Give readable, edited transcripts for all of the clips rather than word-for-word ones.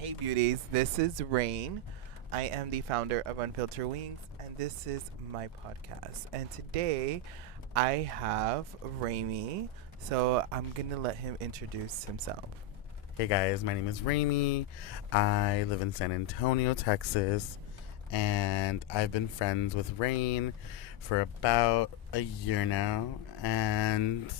Hey beauties, this is Rain. I am the founder of Unfiltered Wings, and this is my podcast. And today I have Raimi, so I'm gonna let him introduce himself. Hey guys, my name is Raimi. I live in San Antonio, Texas, and I've been friends with Rain for about a year now. And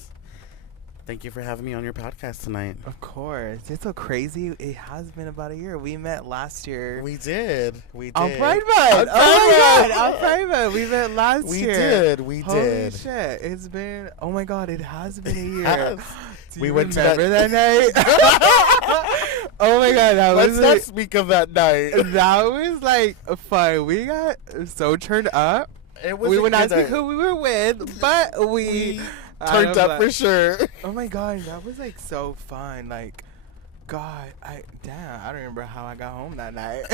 thank you for having me on your podcast tonight. Of course, it's so crazy. It has been about a year. We met last year. We did. On Pride Month. Oh my God, on Pride Month. We met last We year. did. We Holy did. shit! It's been. Oh my God, it has been a year. Yes. Do We you went to remember that night? Oh my God, that Let's was not like, speak of that night. that was like fun. We got so turned up. It was We a would not good speak night. who we were with, but we I Turned don't up know. for sure. Oh my God, that was like so fun. Like, God, I don't remember how I got home that night.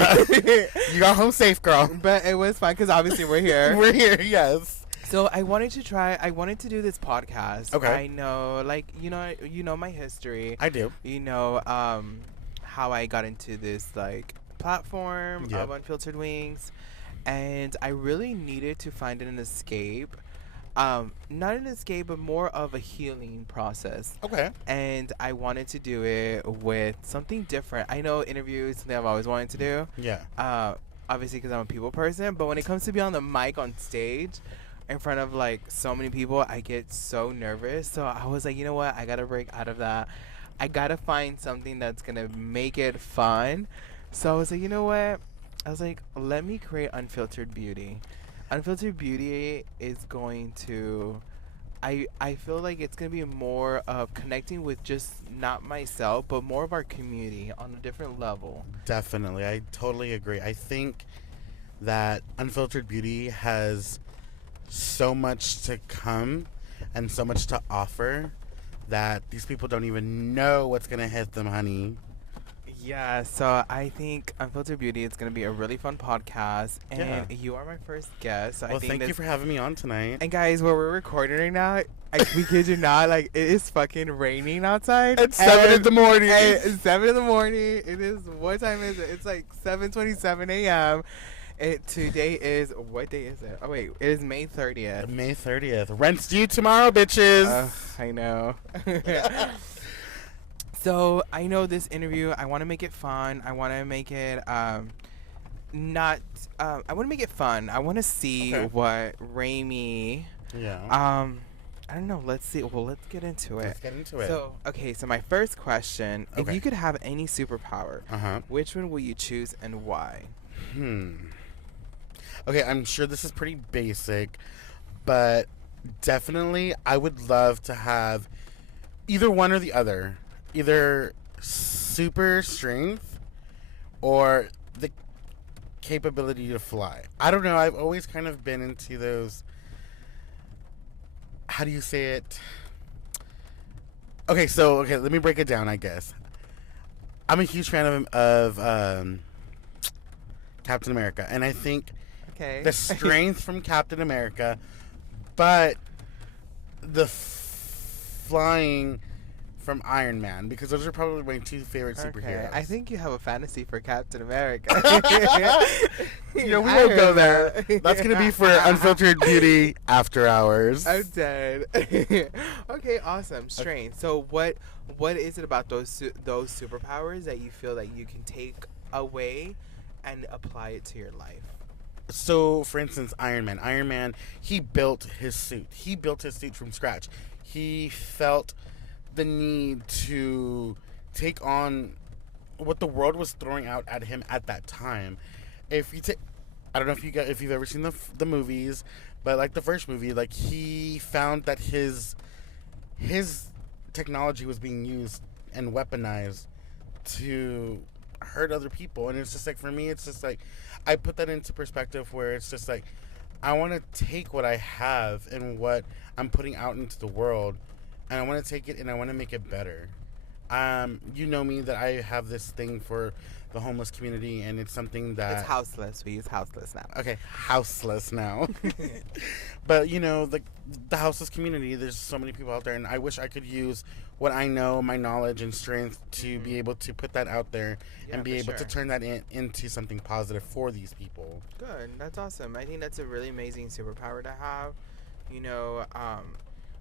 You got home safe, girl. But it was fun because obviously we're here. We're here, yes. So I wanted to do this podcast. Okay. I know, like, you know my history. I do. You know, how I got into this, like, platform Yep. of Unfiltered Wings. And I really needed to find an escape. Not an escape, but more of a healing process. Okay. And I wanted to do it with something different. I know interviews is something I've always wanted to do. Yeah. Obviously because I'm a people person, but when it comes to be on the mic on stage in front of like so many people, I get so nervous. So I was like, you know what? I gotta break out of that. I gotta find something that's gonna make it fun. So I was like, you know what? I was like, let me create Unfiltered Beauty. Unfiltered Beauty is going to I feel like it's going to be more of connecting with just not myself, but more of our community on a different level. Definitely. I totally agree. I think that Unfiltered Beauty has so much to come and so much to offer that these people don't even know what's going to hit them, honey. Yeah, so I think Unfiltered Beauty is going to be a really fun podcast, and Yeah. you are my first guest. So Well, I think thank you for having me on tonight. And guys, where we're recording right now, we kid you not, like it is fucking raining outside. It's 7 in the morning. It's 7 in the morning. It is, what time is it? It's like 7:27 a.m. Today is, what day is it? Oh wait, it is May 30th. May 30th. Rent's due tomorrow, bitches. I know. So I know this interview, I want to make it fun. I want to make it not. I want to make it fun. I want to see Okay. what Raimi. Yeah. I don't know. Let's see. Well, let's get into it. Let's get into it. So, okay. So my first question: If Okay. you could have any superpower, Uh-huh. which one will you choose and why? Okay, I'm sure this is pretty basic, but definitely I would love to have either one or the other. Either super strength or the capability to fly. I don't know. I've always kind of been into those. How do you say it? Okay, let me break it down, I guess. I'm a huge fan of Captain America, and I think Okay. the strength from Captain America, but the flying from Iron Man, because those are probably my two favorite superheroes. I think you have a fantasy for Captain America. You know, we I won't go heard there. that. That's going to be for Unfiltered Beauty After Hours. I'm dead. Okay, awesome. Strength. So what is it about those superpowers that you feel that you can take away and apply it to your life? So, for instance, Iron Man, he built his suit. He built his suit from scratch. He felt the need to take on what the world was throwing out at him at that time. If you take, I don't know if you've ever seen the movies, but like the first movie, like he found that his technology was being used and weaponized to hurt other people, and it's just like, for me, it's just like, I put that into perspective where it's just like, I want to take what I have and what I'm putting out into the world, and I want to take it and I want to make it better. You know me that I have this thing for the homeless community, and it's something that It's houseless. We use houseless now. okay, houseless now. But you know, the houseless community, there's so many people out there, and I wish I could use what I know, my knowledge and strength, to be able to put that out there and be able to turn that into something positive for these people. Good. That's awesome. I think that's a really amazing superpower to have. You know,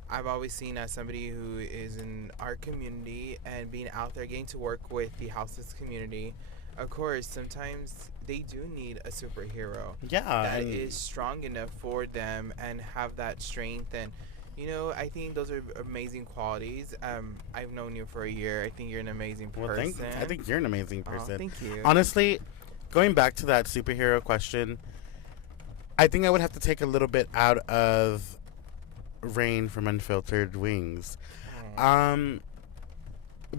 I've always seen as somebody who is in our community and being out there getting to work with the houseless community. Of course, sometimes they do need a superhero Yeah, that is strong enough for them and have that strength. And you know, I think those are amazing qualities. I've known you for a year. I think you're an amazing person. Well, I think you're an amazing person. Oh, thank you. Honestly, going back to that superhero question, I think I would have to take a little bit out of Rain from Unfiltered Wings.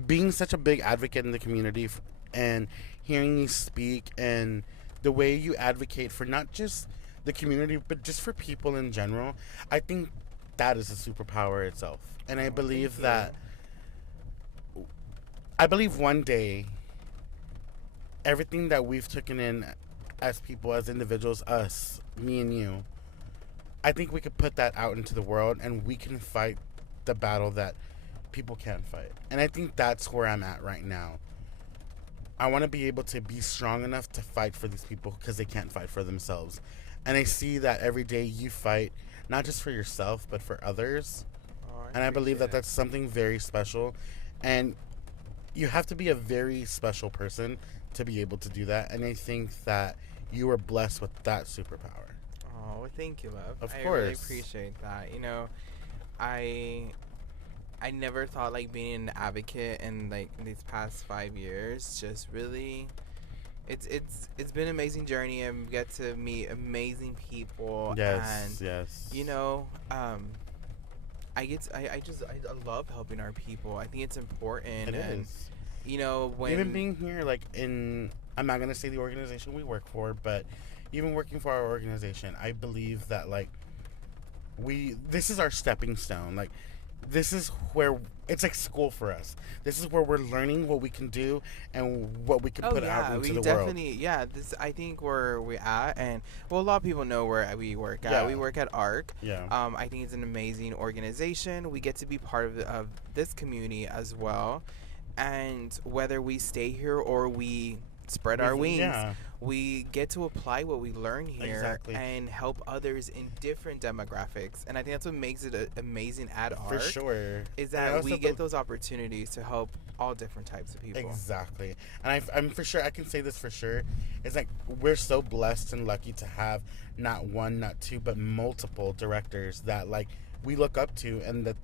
Being such a big advocate in the community and hearing you speak and the way you advocate for not just the community but just for people in general, I think that is a superpower itself. And I believe one day everything that we've taken in as people, as individuals, us, me and you, I think we could put that out into the world and we can fight the battle that people can't fight. And I think that's where I'm at right now. I want to be able to be strong enough to fight for these people because they can't fight for themselves. And I see that every day you fight, not just for yourself, but for others. And I believe that that's something very special. And you have to be a very special person to be able to do that. And I think that you were blessed with that superpower. Oh, well, thank you, love. Of I course. really appreciate that. You know, I never thought like being an advocate in like these past 5 years just really it's been an amazing journey and get to meet amazing people. Yes, and yes. you know, I love helping our people. I think it's important. It and is. you know, when Even being here, like I'm not gonna say the organization we work for, but even working for our organization, I believe that like this is our stepping stone. Like this is where it's like school for us. This is where we're learning what we can do and what we can put out into the world. This I think where we're at, and well, a lot of people know where we work at. Yeah. We work at ARC. Yeah. I think it's an amazing organization. We get to be part of this community as well, and whether we stay here or we spread our wings, we get to apply what we learn here and help others in different demographics. And I think that's what makes it an amazing at ARC. For sure. Is that we get those opportunities to help all different types of people. Exactly. And I'm for sure, I can say this for sure. It's like we're so blessed and lucky to have not one, not two, but multiple directors that like we look up to and that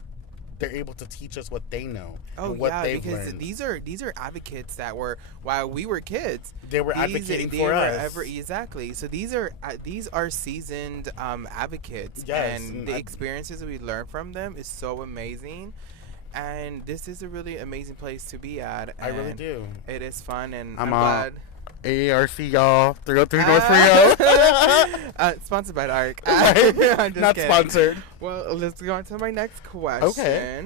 they're able to teach us what they know. Oh, and what yeah, they've because learned. these are advocates that were, while we were kids, They were advocating for us. Exactly. So these are seasoned advocates. Yes, and the experiences that we learn from them is so amazing. And this is a really amazing place to be at. I really do. It is fun, and I'm glad. AARC, y'all. 303 North Frio. Sponsored by ARC. Not kidding. sponsored. Well, let's go on to my next question. Okay.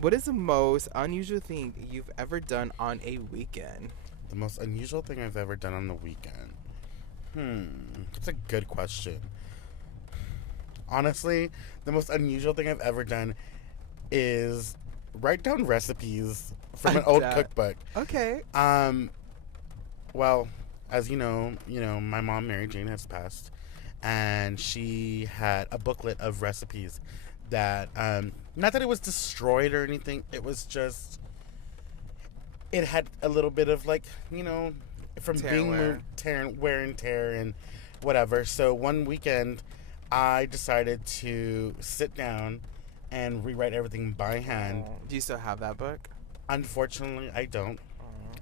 What is the most unusual thing you've ever done on a weekend? The most unusual thing I've ever done on the weekend? That's a good question. Honestly, the most unusual thing I've ever done is write down recipes from an old cookbook. Okay. Well, as you know, my mom, Mary Jane, has passed, and she had a booklet of recipes that, not that it was destroyed or anything, it was just, it had a little bit of like, from being moved, wear and tear and whatever. So one weekend, I decided to sit down and rewrite everything by hand. Do you still have that book? Unfortunately, I don't.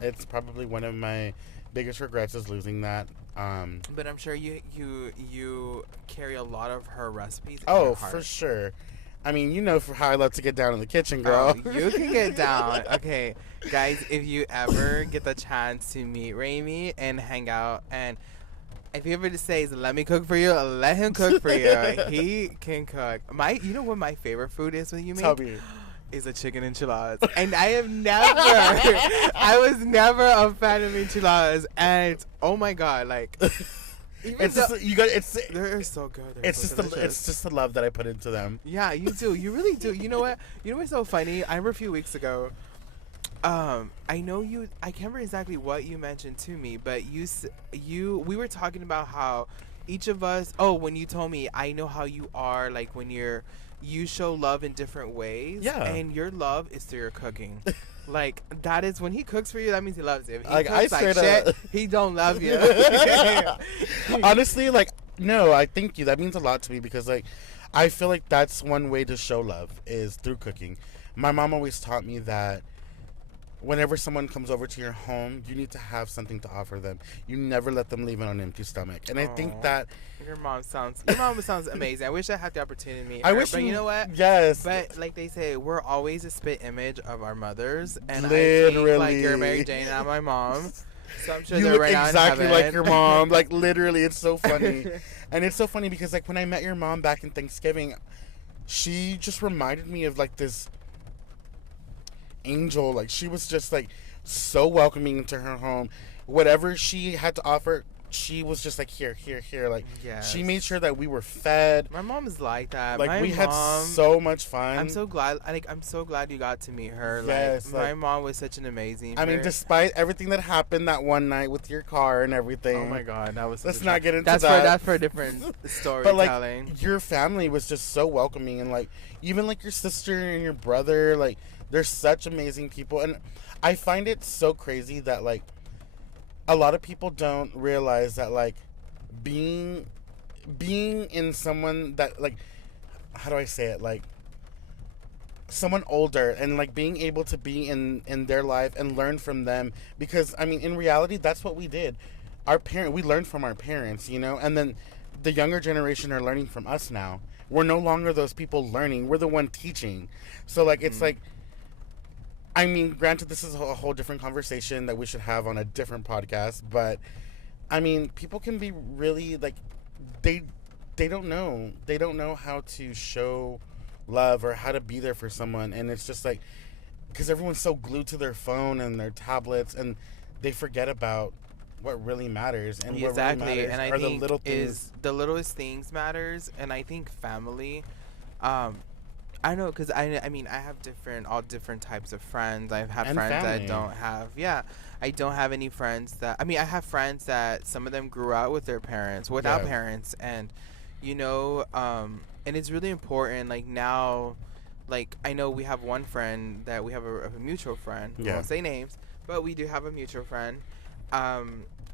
It's probably one of my biggest regrets is losing that. But I'm sure you carry a lot of her recipes. Oh, for sure. I mean, for how I love to get down in the kitchen, girl. Oh, you can get down. Okay, guys, if you ever get the chance to meet Ramey and hang out, and if he ever says, "Let me cook for you," let him cook for you. He can cook. You know what my favorite food is when you make? Tell me. is a chicken enchiladas. And I was never a fan of enchiladas. And oh my God, like, It's just, you got it's they're so good. it's just it's just the love that I put into them. Yeah, you do. You really do. You know what? You know what's so funny? I remember a few weeks ago. I know you. I can't remember exactly what you mentioned to me, but we were talking about how each of us. Oh, when you told me, I know how you are. Like when you show love in different ways. Yeah. And your love is through your cooking. Like that is when he cooks for you. That means he loves you. If he Like, cooks I like straight shit, up- he don't love you. Honestly, like, no, I thank you. That means a lot to me because, like, I feel like that's one way to show love is through cooking. My mom always taught me that whenever someone comes over to your home, you need to have something to offer them. You never let them leave on an empty stomach. And I think Aw. that Your mom sounds amazing. I wish I had the opportunity to meet I her. wish But you know what? Yes. But like they say, we're always a spit image of our mothers, and I Literally. think like you're Mary Jane and I'm my mom. So I'm sure You they're look right now in exactly like heaven. your mom. Like, literally, it's so funny. And it's so funny because, like, when I met your mom back in Thanksgiving, she just reminded me of, like, this angel. Like, she was just, like, so welcoming into her home. Whatever she had to offer, she was just like, here. Like, Yes. she made sure that we were fed. My mom is like that. Like, my we mom, had so much fun. I'm so glad. I'm so glad you got to meet her. Yes, my like- mom was such an amazing. I mean, person. despite everything that happened that one night with your car and everything. Oh my God, that was. Let's such a not get into that's that. That's for a different But, storytelling. like, your family was just so welcoming. And, like, even, like, your sister and your brother, like, they're such amazing people. And I find it so crazy that, like, a lot of people don't realize that, like, being in someone that, like, how do I say it, like, someone older and, like, being able to be in their life and learn from them, because I mean, in reality, that's what we did. We learned from our parents, you know, and then the younger generation are learning from us now. We're no longer those people learning, we're the one teaching. So, like, it's like, I mean, granted, this is a whole different conversation that we should have on a different podcast, but I mean, people can be really, like, they don't know how to show love or how to be there for someone. And it's just like, because everyone's so glued to their phone and their tablets, and they forget about what really matters. And Exactly, what really matters and I are think the little things. is the littlest things matters, and I think family. I know, because I mean, I have all different types of friends. I have And friends family. that don't have, I don't have any friends that, I mean, I have friends that some of them grew out with their parents, without Yeah. parents, and, you know, and it's really important, like, now, like, I know we have one friend that we have a mutual friend. We Yeah. won't say names, but we do have a mutual friend.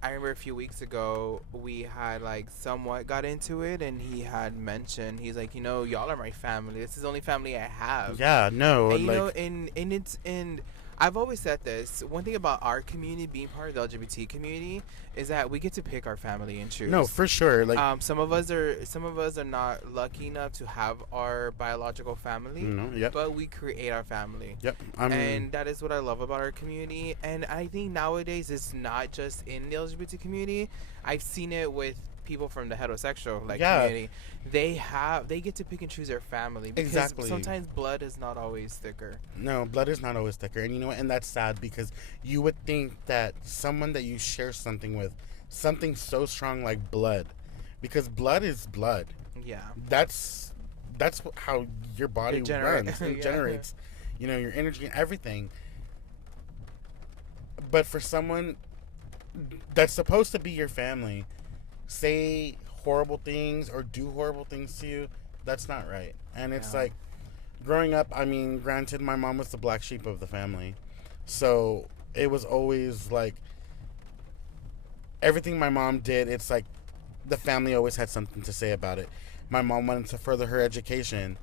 I remember a few weeks ago we had like somewhat got into it, and he had mentioned, he's like, you know, y'all are my family. This is the only family I have. Yeah, no, And you like, know, and I've always said this. One thing about our community, being part of the LGBT community, is that we get to pick our family and choose. no, for sure. Like, Some of us are not lucky enough to have our biological family, yep, but we create our family. yep. And that is what I love about our community. And I think nowadays it's not just in the LGBT community. I've seen it with people from the heterosexual community. They get to pick and choose their family, because Exactly. sometimes blood is not always thicker. No, blood is not always thicker. And you know what? And that's sad, because you would think that someone that you share something with, something so strong like blood, because blood is blood. Yeah. That's how your body runs. It Yeah. generates, you know, your energy and everything. But for someone that's supposed to be your family, say horrible things or do horrible things to you, that's not right. And it's Yeah. like, growing up, I mean, granted, my mom was the black sheep of the family, so it was always like, everything my mom did, it's like the family always had something to say about it. My mom wanted to further her education,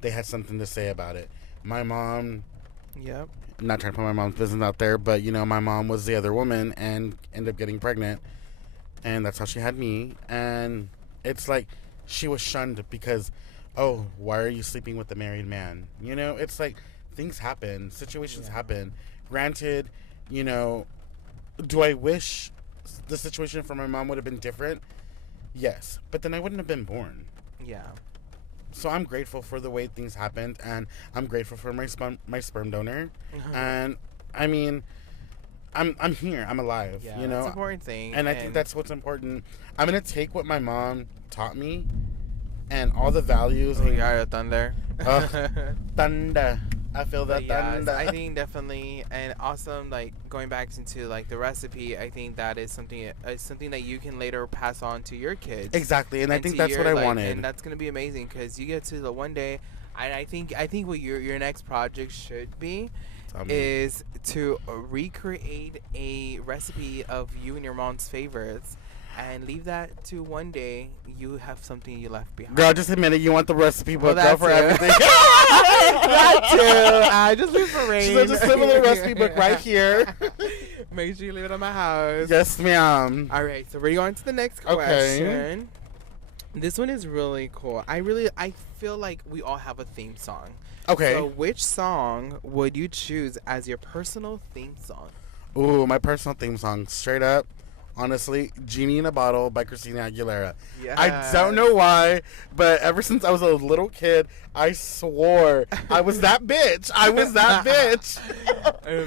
they had something to say about it. My mom, Yep. not trying to put my mom's business out there, but, you know, my mom was the other woman and ended up getting pregnant, and that's how she had me. And it's like, she was shunned because, oh, why are you sleeping with a married man? You know, it's like, things happen, situations happen. Granted, you know, do I wish the situation for my mom would have been different? Yes, but then I wouldn't have been born. Yeah. so I'm grateful for the way things happened, and I'm grateful for my sperm donor, and I mean, I'm here, I'm alive, Yeah, you know. that's an important thing, and I think that's what's important. I'm gonna take what my mom taught me, and all the values. Oh, yeah, thunder. Thunder. I feel But that yeah, thunder. I think definitely, and awesome. Like going back into like the recipe, I think that is something that you can later pass on to your kids. Exactly, and I think to that's what I wanted. and that's gonna be amazing because you get to the one day. And I think what your next project should be is to recreate a recipe of you and your mom's favorites. And leave that to one day you have something you left behind. Girl, just admit it. You want the recipe book, girl, for everything. That too. I just leave for rain. So just leave a little recipe book right here. Make sure you leave it at my house. Yes, ma'am. All right, so we're going to the next question. This one is really cool. I feel like we all have a theme song. Okay. So which song would you choose as your personal theme song? Ooh, my personal theme song, straight up. Honestly, Genie in a Bottle by Christina Aguilera. Yes. I don't know why, but ever since I was a little kid, I swore I was that bitch. I was that bitch.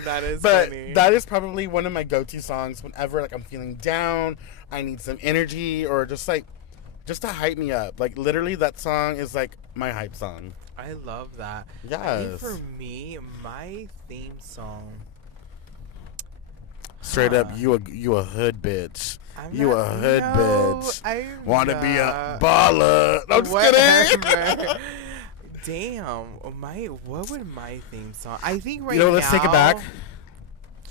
That is but funny. That is probably one of my go-to songs whenever like I'm feeling down, I need some energy, or just to hype me up. Like literally, that song is like my hype song. I love that. Yes. I think for me, my theme song. Straight up, you a hood bitch. You a hood bitch. Wanna be a baller? I'm just kidding. Damn, what would my theme song? I think right now. Let's take it back.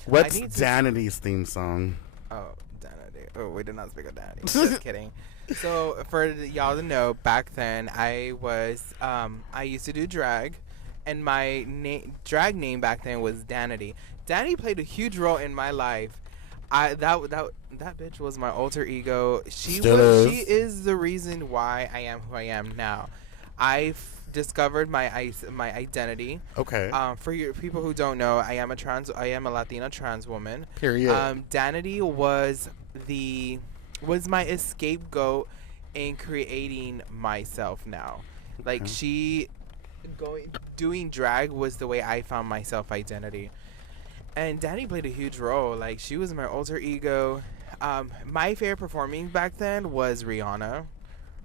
What's Danity's theme song? Oh, Danity. Oh, we did not speak of Danity. Just kidding. So for y'all to know, back then I used to do drag, and my drag name back then was Danity. Danny played a huge role in my life. That bitch was my alter ego. She is the reason why I am who I am now. I've discovered my identity. Okay. For your people who don't know, I am a Latina trans woman. Period. Danity was my scapegoat in creating myself now. Like doing drag was the way I found my self identity. And Danny played a huge role. Like, she was my alter ego. My favorite performing back then was Rihanna.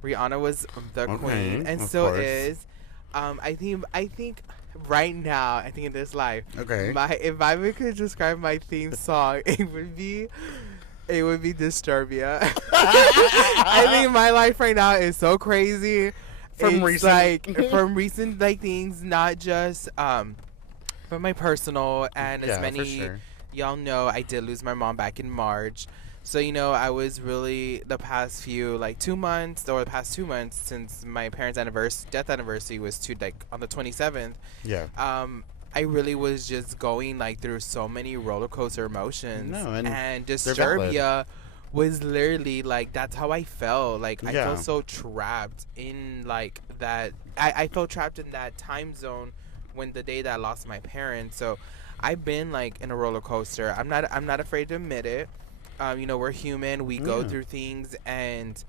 Rihanna was the queen, and still is. I think right now, I think in this life, if I could describe my theme song, it would be Disturbia. I think my life right now is so crazy. From recent things, not just from my personal, and as many y'all know, I did lose my mom back in March. So, I was really the past 2 months since my parents' death anniversary was on the 27th. Yeah. I really was just going through so many roller coaster emotions. No, and Disturbia was literally that's how I felt. I felt so trapped in that. I felt trapped in that time zone when the day that I lost my parents. So I've been in a roller coaster. I'm not afraid to admit it. We're human. We go through things, and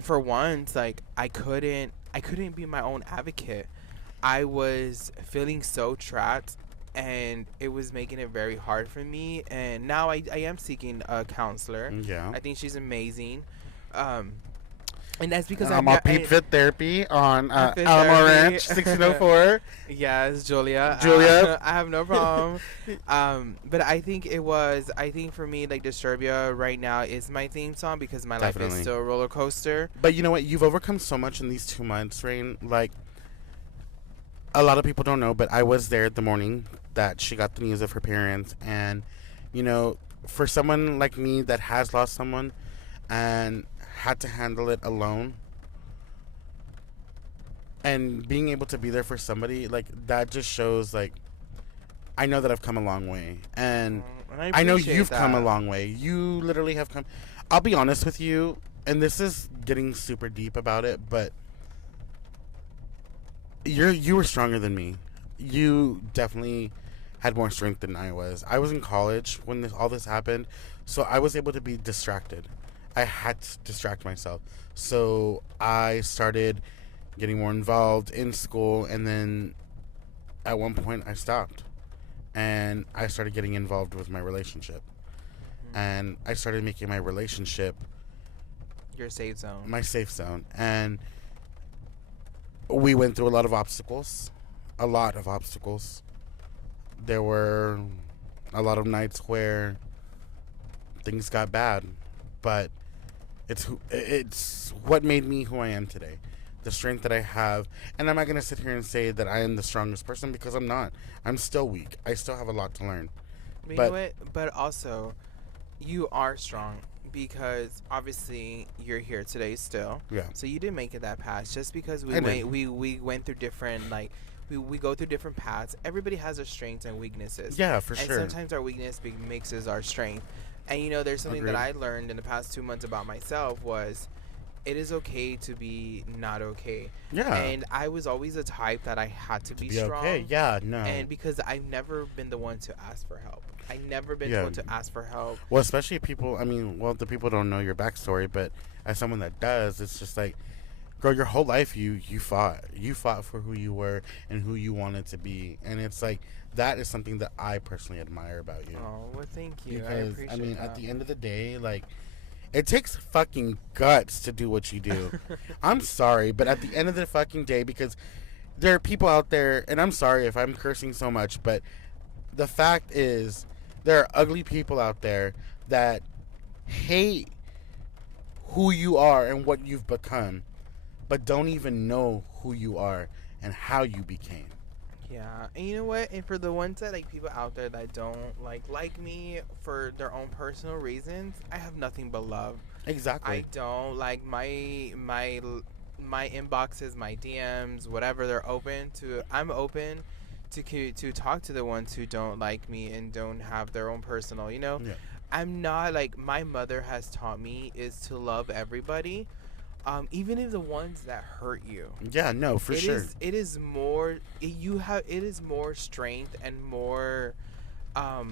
for once, I couldn't be my own advocate. I was feeling so trapped, and it was making it very hard for me. And now I am seeking a counselor. Yeah, I think she's amazing. And that's because I'm on Pete Fit Therapy on Alamo Ranch, 1604. Yes, Julia. I have no problem. But I think for me, Disturbia right now is my theme song because my life is still a roller coaster. But you know what? You've overcome so much in these 2 months, Rain. A lot of people don't know, but I was there the morning that she got the news of her parents. And, for someone like me that has lost someone and had to handle it alone, and being able to be there for somebody that just shows I know that I've come a long way, and I know you've come a long way. You literally have come. I'll be honest with you, and this is getting super deep about it, but you were stronger than me. You definitely had more strength than I was. I was in college when all this happened, so I was able to be distracted. I had to distract myself. So I started getting more involved in school, and then at one point I stopped and I started getting involved with my relationship. And I started making my relationship Your safe zone. my safe zone. And we went through a lot of obstacles. A lot of obstacles. There were a lot of nights where things got bad, but it's what made me who I am today. The strength that I have, and I'm not gonna sit here and say that I am the strongest person, because I'm not. I'm still weak. I still have a lot to learn. But you know what? But also, you are strong because obviously you're here today still. Yeah. So you didn't make it that path just because I did. we went through different we go through different paths. Everybody has their strengths and weaknesses. Yeah, for And sure. sometimes our weakness makes us our strength. And you know, there's something that Agreed. I learned in the past 2 months about myself was it is okay to be not okay. Yeah. And I was always the type that I had to be strong. Okay. Yeah. No. And because I've never been the one to ask for help. I never been Yeah. the one to ask for help. Well, especially people. I mean, well, the people don't know your backstory, but as someone that does, it's just like, girl, your whole life you fought. You fought for who you were and who you wanted to be, and it's like that is something that I personally admire about you. Oh, well, thank you. I Because appreciate I mean, that. at the end of the day, like, it takes fucking guts to do what you do. I'm sorry, but at the end of the fucking day, because there are people out there, and I'm sorry if I'm cursing so much, but the fact is, there are ugly people out there that hate who you are and what you've become, but don't even know who you are and how you became. Yeah, and you know what? And for the ones that people out there that don't like me for their own personal reasons, I have nothing but love. Exactly. I don't like my inboxes, my DMs, whatever. They're open to. I'm open to talk to the ones who don't like me and don't have their own personal. You know, Yeah. I'm not like my mother has taught me is to love everybody. Even if the ones that hurt you. Yeah, no, for sure. It is more. It is more strength and more. How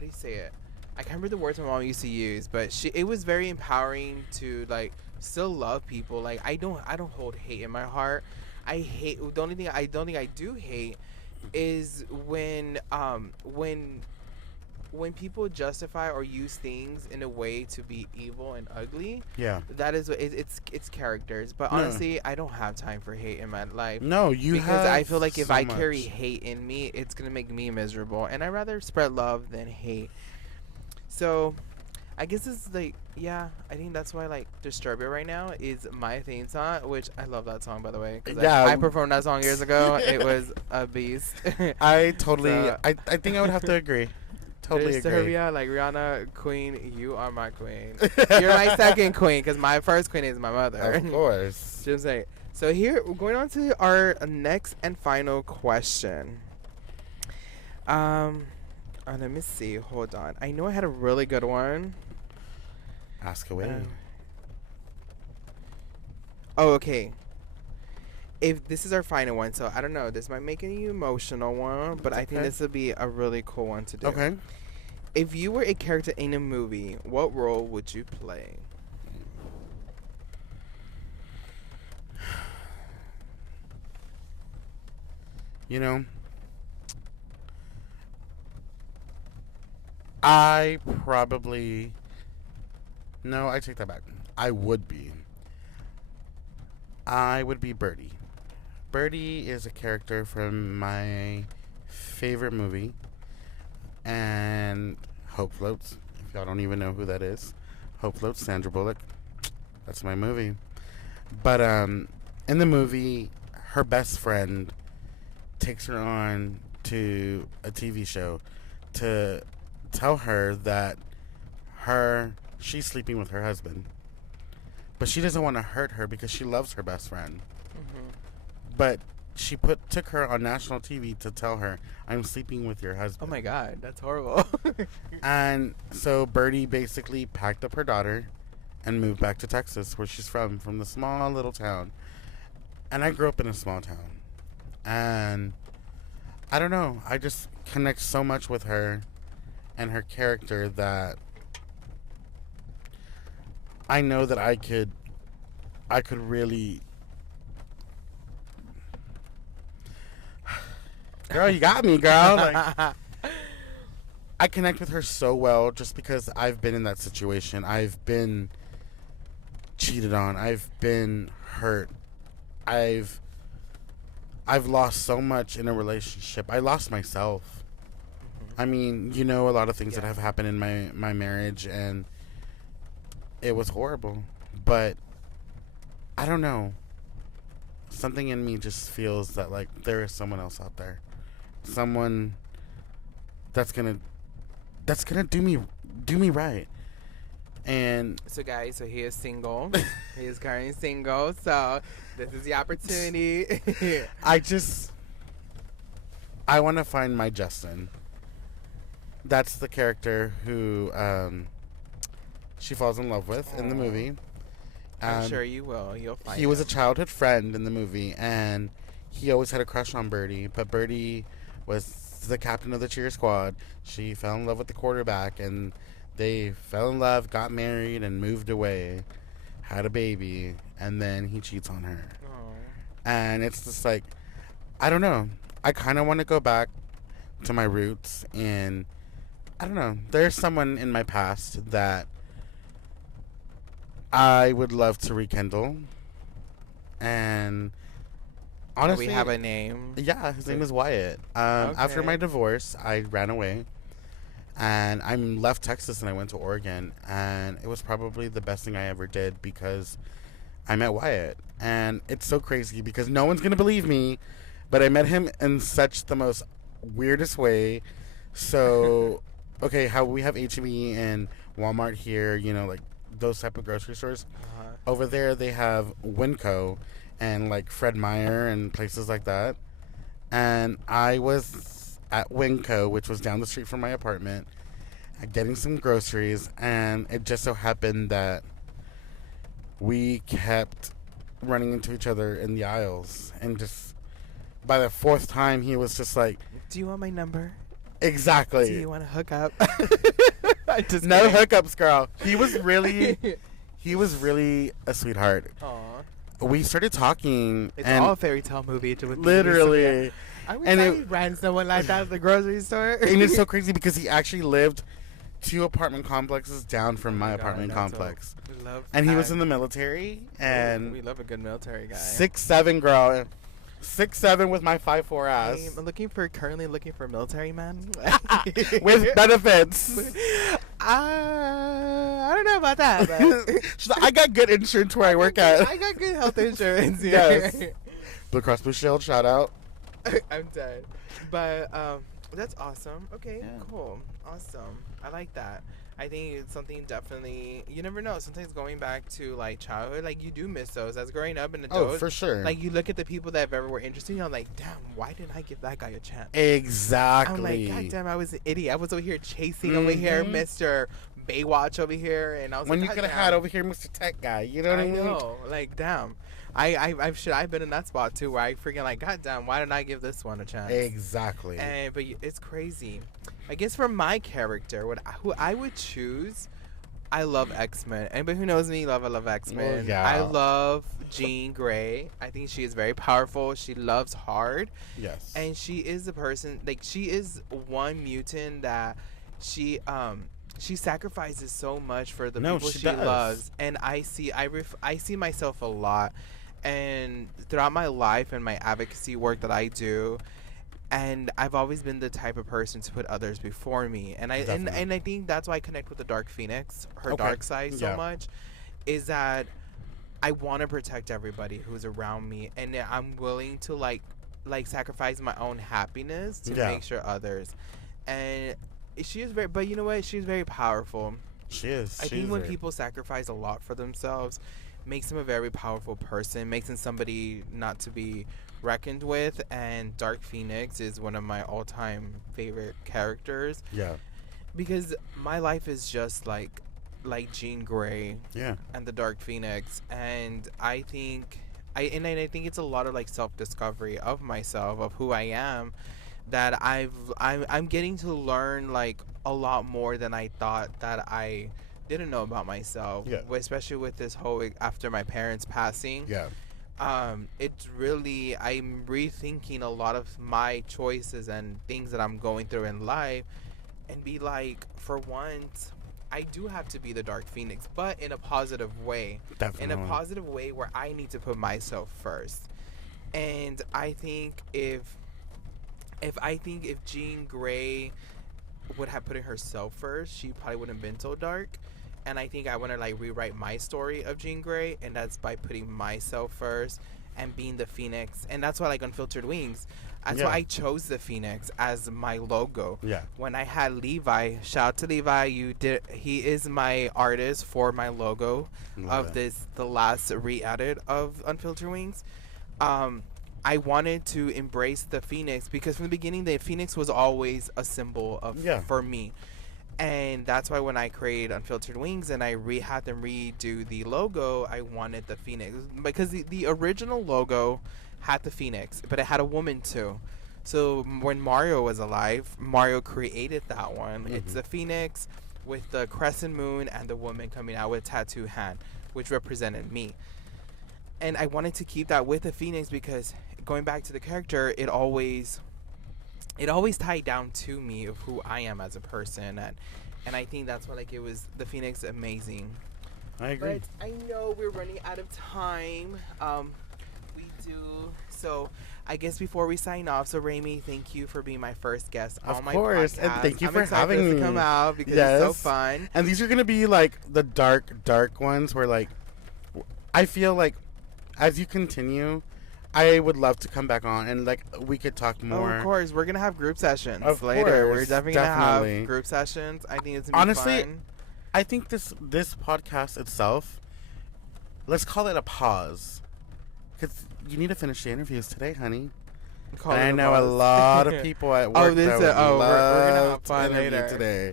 do you say it? I can't remember the words my mom used to use, but it was very empowering to still love people. Like I don't hold hate in my heart. I hate the only thing I don't think I do hate is when people justify or use things in a way to be evil and ugly. Yeah. That is it's characters. But No. honestly, I don't have time for hate in my life. No, you Because have I feel like if so I carry much. hate in me, it's gonna make me miserable, and I rather spread love than hate. So, I guess it's yeah. I think that's why Disturb It right now is my theme song, which I love that song by the way. 'Cause Yeah. I performed that song years ago. It was a beast. I totally. So- I think I would have to agree. Totally agree. Disturbia, like Rihanna, queen, you are my queen. You're my second queen, because my first queen is my mother. Of course. Just saying. So here, we're going on to our next and final question. Let me see. Hold on. I know I had a really good one. Ask away. Oh, okay. If this is our final one, so I don't know. This might make an emotional one, but I think Okay. this would be a really cool one to do. Okay. If you were a character in a movie, what role would you play? You know, I probably. No, I take that back. I would be. I would be Birdie. Birdie is a character from my favorite movie, and Hope Floats. If y'all don't even know who that is, Hope Floats, Sandra Bullock. That's my movie. But in the movie, her best friend takes her on to a TV show to tell her that she's sleeping with her husband, but she doesn't want to hurt her because she loves her best friend. But she took her on national TV to tell her, I'm sleeping with your Oh husband. my god, that's horrible. And so Birdie basically packed up her daughter and moved back to Texas, where she's from the small little town. And I grew up in a small town. And I don't know, I just connect so much with her and her character that I know that I could really girl, you got me, girl. Like, I connect with her so well just because I've been in that situation. I've been cheated on. I've been hurt. I've lost so much in a relationship. I lost myself. I mean, you know, a lot of things that have happened in my marriage, and it was horrible. But I don't know. Something in me just feels that, like, there is someone else out there. Someone that's gonna do me right. And so guys, so he is single. He is currently single, so this is the opportunity. I want to find my Justin. That's the character who she falls in love with in the movie. I'm sure you will. You'll find he was a childhood friend in the movie, and he always had a crush on Birdie, but Birdie was the captain of the cheer squad. She fell in love with the quarterback, and they fell in love, got married, and moved away, had a baby, and then he cheats on her. Aww. And it's just like, I don't know. I kind of want to go back to my roots, and I don't know. There's someone in my past that I would love to rekindle. And honestly, we have a name. Yeah, his name is Wyatt. After my divorce, I ran away. And I left Texas and I went to Oregon. And it was probably the best thing I ever did because I met Wyatt. And it's so crazy because no one's going to believe me. But I met him in such the most weirdest way. So, okay, how we have H-E-B and Walmart here, you know, like those type of grocery stores. Over there, they have Winco and like Fred Meyer and places like that. And I was at Winco, which was down the street from my apartment, getting some groceries. And it just so happened that we kept running into each other in the aisles. And just by the fourth time, he was just like, "Do you want my number? Exactly. Do you want to hook up?" No hookups, girl. He was really a sweetheart. Aww. We started talking. It's all a fairy tale movie. Literally. I wish I ran someone like that at the grocery store. And it's so crazy because he actually lived 2 apartment complexes down from my apartment complex. And he was in the military. And we love a good military guy. 6'7", girl. 6'7" with my 5'4" ass. I'm currently looking for a military man. With benefits. I don't know about that. But She's like, I got good insurance where I work at. I got good health insurance. Yes. Blue Cross Blue Shield, shout out. I'm dead. But that's awesome. Okay, cool. Awesome. I like that. I think it's something definitely, you never know. Sometimes going back to like childhood, like you do miss those. As growing up in adult, oh, for sure. Like you look at the people that ever were interesting, I'm like, damn, why didn't I give that guy a chance? Exactly. I'm like, god damn, I was an idiot. I was over here chasing over here, Mr. Baywatch over here, and I was when like, you could have had over here Mr. Tech Guy, you know what I mean? I know, like damn. I've been in that spot too where I freaking like, god damn, why didn't I give this one a chance? Exactly. But it's crazy. I guess for my character, who I would choose, I love X-Men. Anybody who knows me, I love X-Men. Well, yeah. I love Jean Grey. I think she is very powerful. She loves hard. Yes. And she is a person, like she is one mutant that she sacrifices so much for the people she loves. And I see myself a lot. And throughout my life and my advocacy work that I do, and I've always been the type of person to put others before me. And I think that's why I connect with the Dark Phoenix, her dark side so much, is that I want to protect everybody who's around me, and I'm willing to like sacrifice my own happiness to make sure others. And she is but you know what? She's very powerful. She is. I think when people sacrifice a lot for themselves, makes them a very powerful person, makes them somebody not to be reckoned with. And Dark Phoenix is one of my all-time favorite characters. Yeah. Because my life is just like Jean Grey. Yeah. And the Dark Phoenix, and I think I think it's a lot of like self-discovery of myself, of who I am, that I'm getting to learn like a lot more than I thought that I didn't know about myself. Yeah. Especially with this whole after my parents passing. Yeah. It's really, I'm rethinking a lot of my choices and things that I'm going through in life, and be like, for once, I do have to be the Dark Phoenix, but in a positive way. In a Definitely. positive way where I need to put myself first. And I think if Jean Grey would have put herself first, she probably wouldn't have been so dark. And I think I want to like rewrite my story of Jean Grey, and that's by putting myself first and being the Phoenix. And that's why I like Unfiltered Wings. That's why I chose the Phoenix as my logo. Yeah. When I had Levi, shout out to Levi, he is my artist for my logo of this, the last re-edit of Unfiltered Wings. I wanted to embrace the Phoenix because from the beginning the Phoenix was always a symbol of for me. And that's why when I created Unfiltered Wings and I had them redo the logo, I wanted the Phoenix. Because the original logo had the Phoenix, but it had a woman too. So when Mario was alive, Mario created that one. Mm-hmm. It's the Phoenix with the crescent moon and the woman coming out with a tattoo hand, which represented me. And I wanted to keep that with the Phoenix because going back to the character, it always tied down to me of who I am as a person, and I think that's why like it was the Phoenix amazing. I agree. But I know we're running out of time. We do. So I guess before we sign off, so Ramey, thank you for being my first guest on my podcast. Of course, and thank you for having me to come out because it's so fun. And these are gonna be like the dark ones where like I feel like as you continue, I would love to come back on and like we could talk more. Oh, of course, we're gonna have group sessions later. Course, we're definitely gonna have group sessions. I think it's gonna be honestly fun. I think this podcast itself, let's call it a pause, because you need to finish the interviews today, honey. I know a lot of people at work we're gonna have fun later today.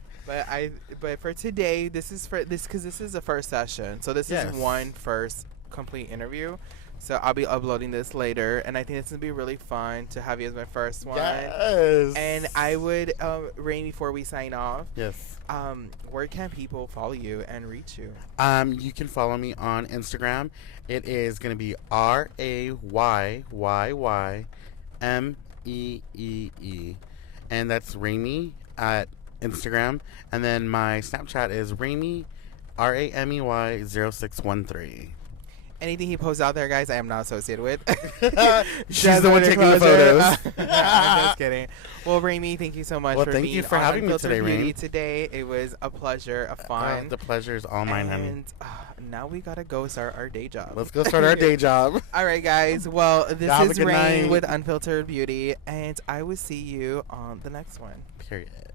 But for today, this is because this is the first session, so this is one first complete interview. So I'll be uploading this later, and I think it's gonna be really fun to have you as my first one. Yes. And I would, Rain, before we sign off. Yes. Where can people follow you and reach you? You can follow me on Instagram. It is gonna be RAYYYMEEE, and that's Ramey at Instagram. And then my Snapchat is Ramey, RAMEY 0613. Anything he posts out there, guys, I am not associated with. She's the one taking the photos. I'm just kidding. Well, Ramey, thank you so much for being for having me today, Beauty today. It was a pleasure, a fun. The pleasure is all mine, honey. And now we gotta go start our day job. Let's go start our day job. All right, guys. Well, this is Rain with Unfiltered Beauty, and I will see you on the next one. Period.